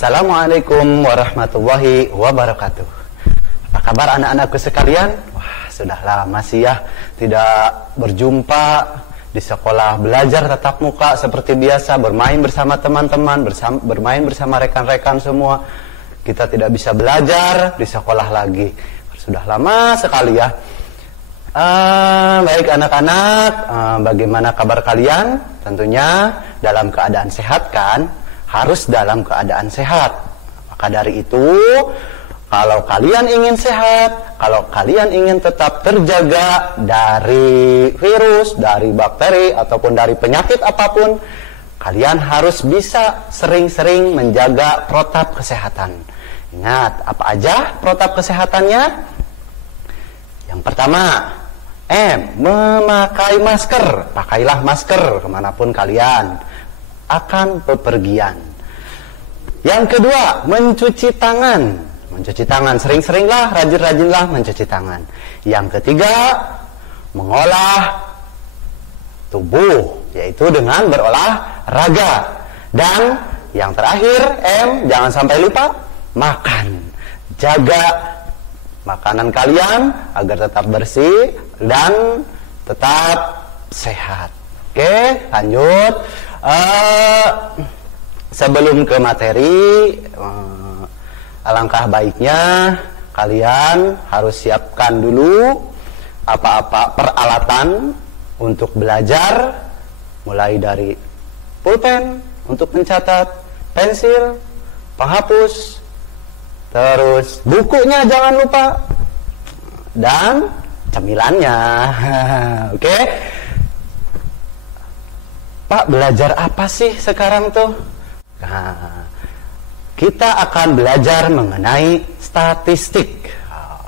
Assalamualaikum warahmatullahi wabarakatuh. Apa kabar anak-anakku sekalian? Wah, sudah lama sih ya tidak berjumpa di sekolah, belajar tatap muka seperti biasa, bermain bersama teman-teman, bermain bersama rekan-rekan semua. Kita tidak bisa belajar di sekolah lagi. Sudah lama sekali ya. Baik anak-anak, bagaimana kabar kalian? Tentunya dalam keadaan sehat kan? Harus dalam keadaan sehat. Maka dari itu, kalau kalian ingin sehat, kalau kalian ingin tetap terjaga dari virus, dari bakteri, ataupun dari penyakit apapun, kalian harus bisa sering-sering menjaga protap kesehatan. Ingat, apa aja protap kesehatannya? Yang pertama, memakai masker. Pakailah masker kemanapun kalian akan bepergian. Yang kedua, mencuci tangan. Mencuci tangan, sering-seringlah, rajin-rajinlah mencuci tangan. Yang ketiga, mengolah tubuh, yaitu dengan berolahraga. Dan yang terakhir, jangan sampai lupa, makan. Jaga makanan kalian agar tetap bersih dan tetap sehat. Oke, lanjut. Sebelum ke materi, alangkah baiknya kalian harus siapkan dulu apa-apa peralatan untuk belajar, mulai dari pulpen untuk mencatat, pensil, penghapus, terus bukunya jangan lupa, dan cemilannya. Oke? Pak, belajar apa sih sekarang tuh? Nah, kita akan belajar mengenai statistik.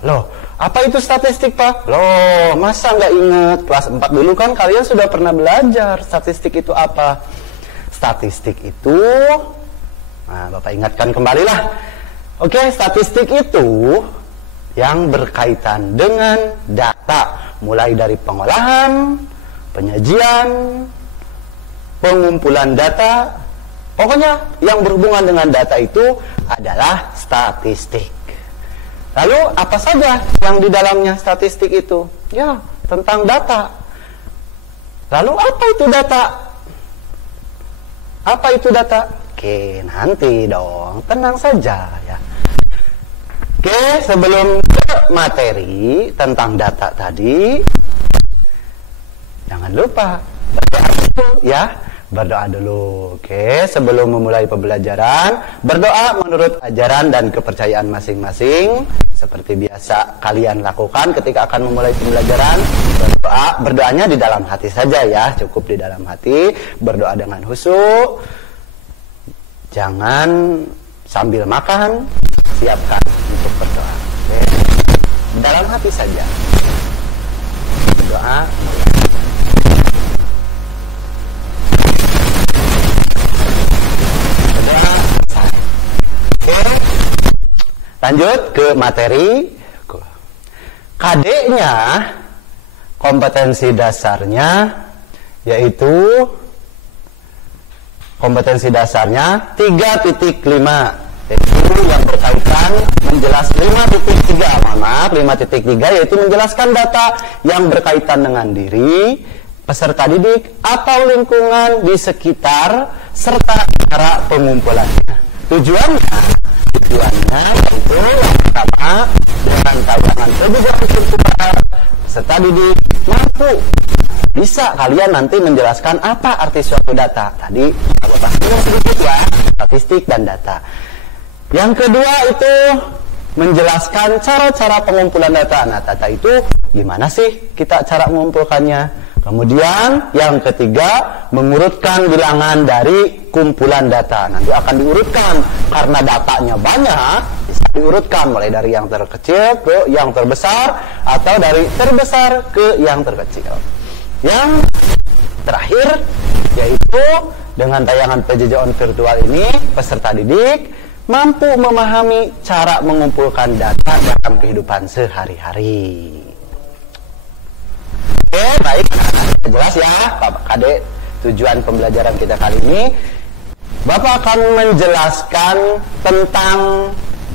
Loh, apa itu statistik, Pak? Loh, masa nggak inget? Kelas 4 dulu kan kalian sudah pernah belajar statistik itu apa? Statistik itu, nah, Bapak ingatkan kembali lah. Oke, statistik itu yang berkaitan dengan data, mulai dari pengolahan, penyajian, pengumpulan data, pokoknya yang berhubungan dengan data itu adalah statistik. Lalu apa saja yang di dalamnya statistik itu? Ya, tentang data. Lalu apa itu data? Apa itu data? Oke, nanti dong, tenang saja ya. Oke, sebelum ke materi tentang data tadi, jangan lupa berdoa dulu ya. Berdoa dulu. Oke, sebelum memulai pembelajaran, berdoa menurut ajaran dan kepercayaan masing-masing. Seperti biasa kalian lakukan ketika akan memulai pembelajaran. Berdoanya di dalam hati saja ya, cukup di dalam hati. Berdoa dengan khusyuk. Jangan sambil makan, siapkan untuk berdoa. Oke. Di dalam hati saja. Berdoa. Oke, lanjut ke materi. KD-nya, kompetensi dasarnya, yaitu kompetensi dasarnya 3.5, yaitu yang berkaitan menjelaskan 5.3, mohon maaf, 5.3 yaitu menjelaskan data yang berkaitan dengan diri, peserta didik, atau lingkungan di sekitar, serta cara pengumpulannya. Tujuannya yaitu yang pertama, dengan tayangan kebutuhan virtual, peserta didik mampu bisa kalian nanti menjelaskan apa arti suatu data. Tadi aku bahas sedikit ya, statistik dan data. Yang kedua itu menjelaskan cara-cara pengumpulan data. Nah, data itu gimana sih kita cara mengumpulkannya? Kemudian yang ketiga, mengurutkan bilangan dari kumpulan data. Nanti akan diurutkan karena datanya banyak, bisa diurutkan mulai dari yang terkecil ke yang terbesar, atau dari terbesar ke yang terkecil. Yang terakhir yaitu dengan tayangan PJJ virtual ini, peserta didik mampu memahami cara mengumpulkan data dalam kehidupan sehari-hari. Oke, baik, jelas ya Pak Kade tujuan pembelajaran kita kali ini. Bapak akan menjelaskan tentang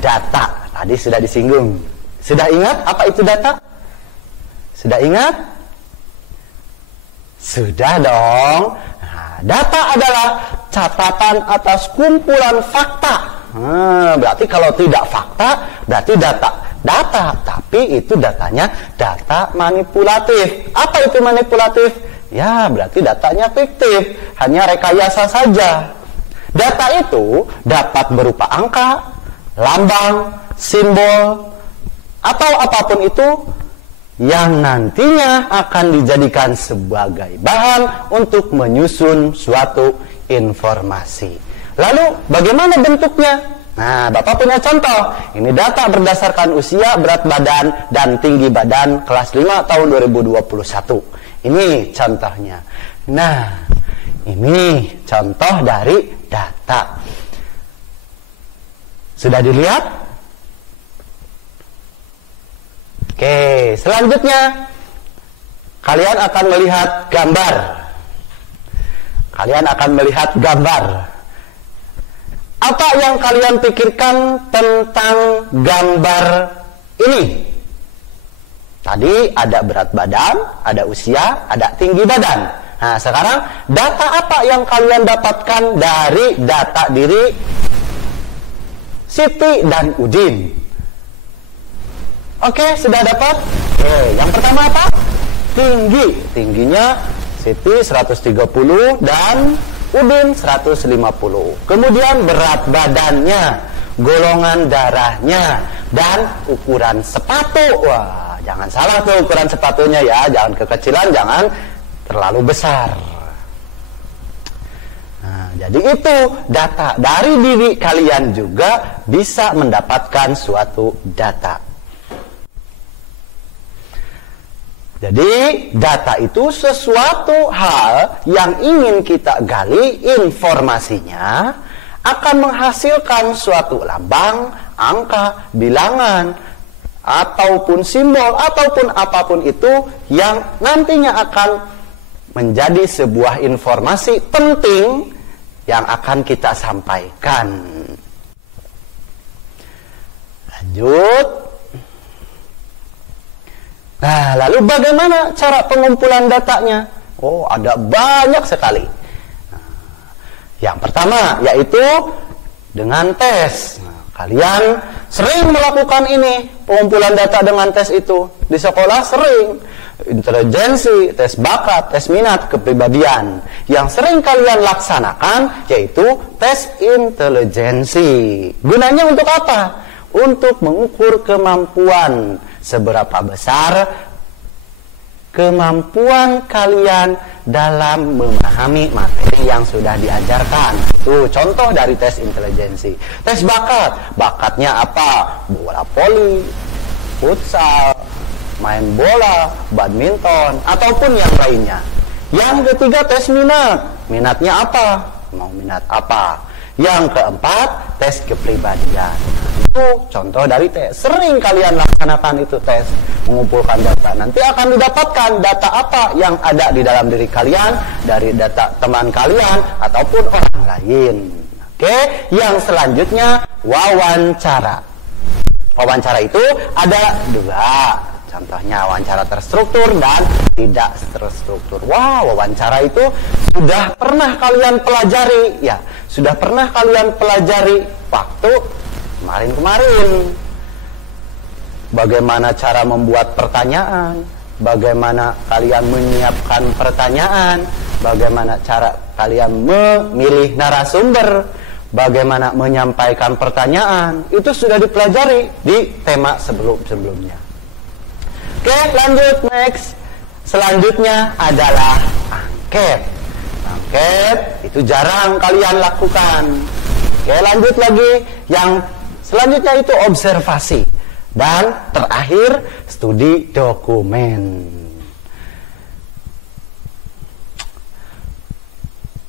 data. Tadi sudah disinggung. Sudah ingat apa itu data? Sudah ingat? Sudah dong. Nah, data adalah catatan atas kumpulan fakta. Berarti kalau tidak fakta, berarti data. Tapi itu datanya data manipulatif. Apa itu manipulatif? Ya, berarti datanya fiktif, hanya rekayasa saja. Data itu dapat berupa angka, lambang, simbol, atau apapun itu yang nantinya akan dijadikan sebagai bahan untuk menyusun suatu informasi. Lalu bagaimana bentuknya? Nah, Bapak punya contoh. Ini data berdasarkan usia, berat badan, dan tinggi badan kelas 5 tahun 2021. Ini contohnya. Nah, ini contoh dari data. Sudah dilihat? Oke, selanjutnya kalian akan melihat gambar. Apa yang kalian pikirkan tentang gambar ini? Tadi ada berat badan, ada usia, ada tinggi badan. Nah, sekarang data apa yang kalian dapatkan dari data diri Siti dan Udin? Oke, sudah dapat? Yang pertama apa? Tingginya Siti 130 dan Udin 150. Kemudian berat badannya, golongan darahnya, dan ukuran sepatu. Wah, jangan salah tuh ukuran sepatunya ya, jangan kekecilan, jangan terlalu besar. Nah, jadi itu data dari diri kalian juga bisa mendapatkan suatu data. Jadi data itu sesuatu hal yang ingin kita gali, informasinya akan menghasilkan suatu lambang, angka, bilangan, ataupun simbol, ataupun apapun itu yang nantinya akan menjadi sebuah informasi penting yang akan kita sampaikan. Lanjut. Nah, lalu bagaimana cara pengumpulan datanya? Oh, ada banyak sekali. Nah, yang pertama yaitu dengan tes. Nah, kalian sering melakukan ini, pengumpulan data dengan tes itu. Di sekolah sering. Intelijensi, tes bakat, tes minat, kepribadian. Yang sering kalian laksanakan yaitu tes intelijensi. Gunanya untuk apa? Untuk mengukur kemampuan, seberapa besar kemampuan kalian dalam memahami materi yang sudah diajarkan. Itu contoh dari tes intelijensi. Tes bakat, bakatnya apa? Bola voli, futsal, main bola, badminton, ataupun yang lainnya. Yang ketiga tes minat, minatnya apa? Mau minat apa? Yang keempat tes kepribadian. Itu contoh dari tes. Sering kalian laksanakan itu tes, mengumpulkan data. Nanti akan didapatkan data apa yang ada di dalam diri kalian, dari data teman kalian ataupun orang lain. Oke, yang selanjutnya wawancara. Wawancara itu ada dua. Contohnya wawancara terstruktur dan tidak terstruktur. Wah, wawancara itu sudah pernah kalian pelajari, ya. Sudah pernah kalian pelajari waktu kemarin-kemarin. Bagaimana cara membuat pertanyaan, bagaimana kalian menyiapkan pertanyaan, bagaimana cara kalian memilih narasumber, bagaimana menyampaikan pertanyaan. Itu sudah dipelajari di tema sebelum-sebelumnya. Oke, lanjut, next. Selanjutnya adalah angket. Angket itu jarang kalian lakukan. Oke, lanjut lagi. Yang selanjutnya itu observasi. Dan terakhir studi dokumen.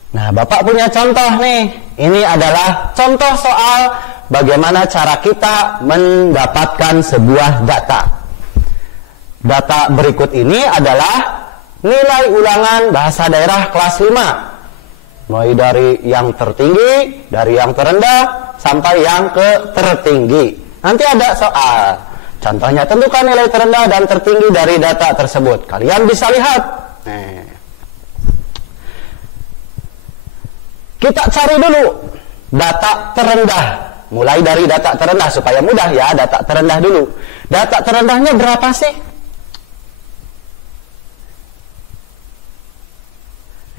Nah, Bapak punya contoh nih. Ini adalah contoh soal bagaimana cara kita mendapatkan sebuah data. Data berikut ini adalah nilai ulangan bahasa daerah kelas 5. mulai dari yang tertinggi, dari yang terendah, sampai yang ke tertinggi. Nanti ada soal. Contohnya, tentukan nilai terendah dan tertinggi dari data tersebut. Kalian bisa lihat. Kita cari dulu data terendah. Mulai dari data terendah supaya mudah ya, data terendah dulu. Data terendahnya berapa sih?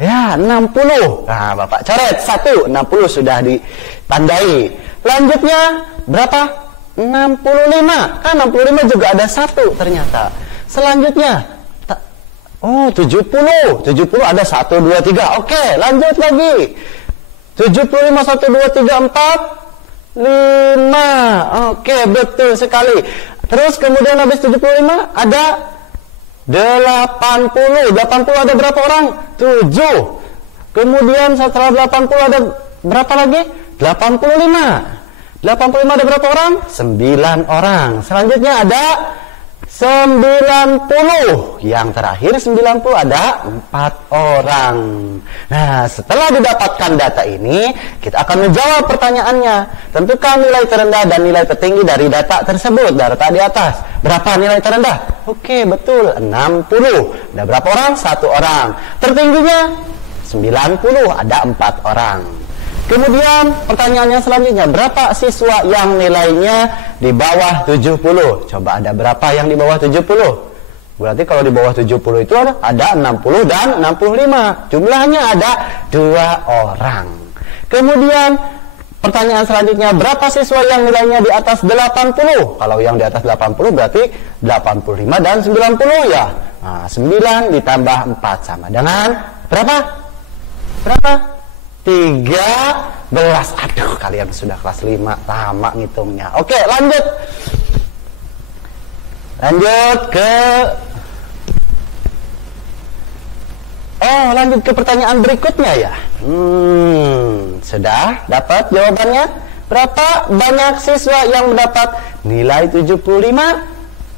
Ya, 60. Nah, Bapak coret 1, 60 sudah ditandai. Lanjutnya berapa? 65. Kan 65 juga ada 1 ternyata. Selanjutnya 70. 70 ada 1, 2, 3. Oke, lanjut lagi. 75, 1, 2, 3, 4, 5. Oke, betul sekali. Terus kemudian habis 75 ada 80. 80 ada berapa orang? 7. Kemudian setelah 80 ada berapa lagi? 85. 85 ada berapa orang? 9 orang. Selanjutnya ada 90. Yang terakhir 90 ada 4 orang. Nah, setelah didapatkan data ini, kita akan menjawab pertanyaannya. Tentukan nilai terendah dan nilai tertinggi dari data tersebut. Data di atas. Berapa nilai terendah? Oke, betul. 60. Ada berapa orang? 1 orang. Tertingginya 90. Ada 4 orang. Kemudian pertanyaannya selanjutnya, berapa siswa yang nilainya di bawah 70? Coba ada berapa yang di bawah 70? Berarti kalau di bawah 70 itu ada 60 dan 65. Jumlahnya ada 2 orang. Kemudian pertanyaan selanjutnya, berapa siswa yang nilainya di atas 80? Kalau yang di atas 80 berarti 85 dan 90 ya. Nah, 9 ditambah 4 sama dengan berapa? Berapa? 13. Aduh, kalian sudah kelas 5, lama ngitungnya. Oke, lanjut ke pertanyaan berikutnya ya. Sudah dapat jawabannya? Berapa banyak siswa yang mendapat nilai 75?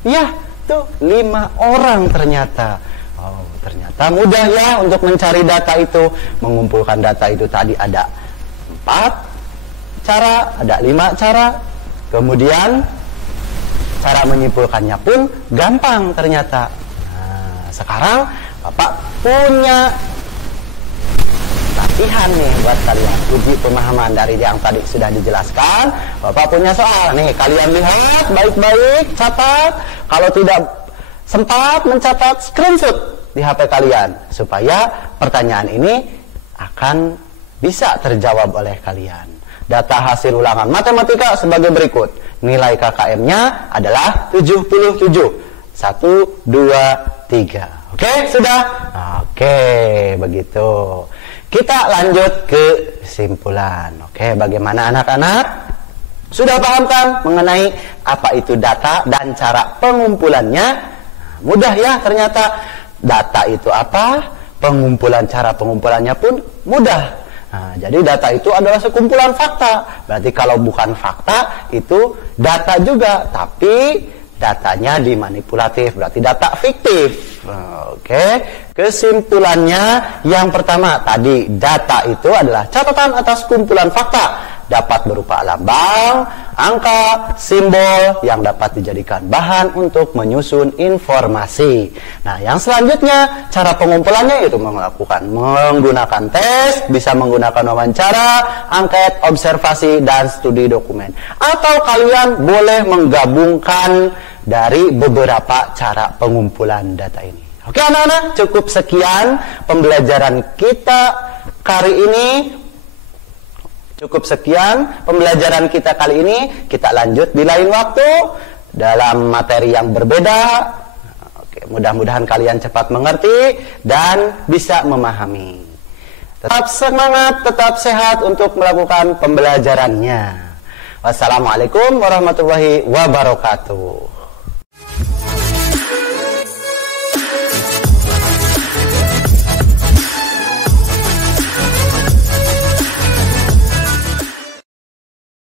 Ya, tuh 5 orang ternyata. Oh, ternyata mudah ya untuk mencari data itu. Mengumpulkan data itu tadi ada 4 cara, ada 5 cara. Kemudian cara menyimpulkannya pun gampang ternyata. Nah, sekarang Bapak punya latihan nih buat kalian. Uji pemahaman dari yang tadi sudah dijelaskan. Bapak punya soal nih, kalian lihat baik-baik, catat. Kalau tidak sempat mencatat, screenshot di HP kalian supaya pertanyaan ini akan bisa terjawab oleh kalian. Data hasil ulangan matematika sebagai berikut. Nilai KKM-nya adalah 77. 1, 2, 3. Oke, sudah? Oke, begitu. Kita lanjut ke kesimpulan. Oke, bagaimana anak-anak? Sudah paham kan mengenai apa itu data dan cara pengumpulannya? Mudah ya ternyata. Data itu apa? Cara pengumpulannya pun mudah. Nah, jadi data itu adalah sekumpulan fakta. Berarti kalau bukan fakta itu data juga, tapi datanya dimanipulatif, berarti data fiktif. Oke, kesimpulannya yang pertama tadi, data itu adalah catatan atas kumpulan fakta. Dapat berupa lambang, angka, simbol yang dapat dijadikan bahan untuk menyusun informasi. Nah, yang selanjutnya cara pengumpulannya itu menggunakan tes, bisa menggunakan wawancara, angket, observasi, dan studi dokumen. Atau kalian boleh menggabungkan dari beberapa cara pengumpulan data ini. Oke anak-anak, cukup sekian pembelajaran kita kali ini. Kali ini. Kita lanjut di lain waktu dalam materi yang berbeda. Oke, mudah-mudahan kalian cepat mengerti dan bisa memahami. Tetap semangat, tetap sehat untuk melakukan pembelajarannya. Wassalamualaikum warahmatullahi wabarakatuh.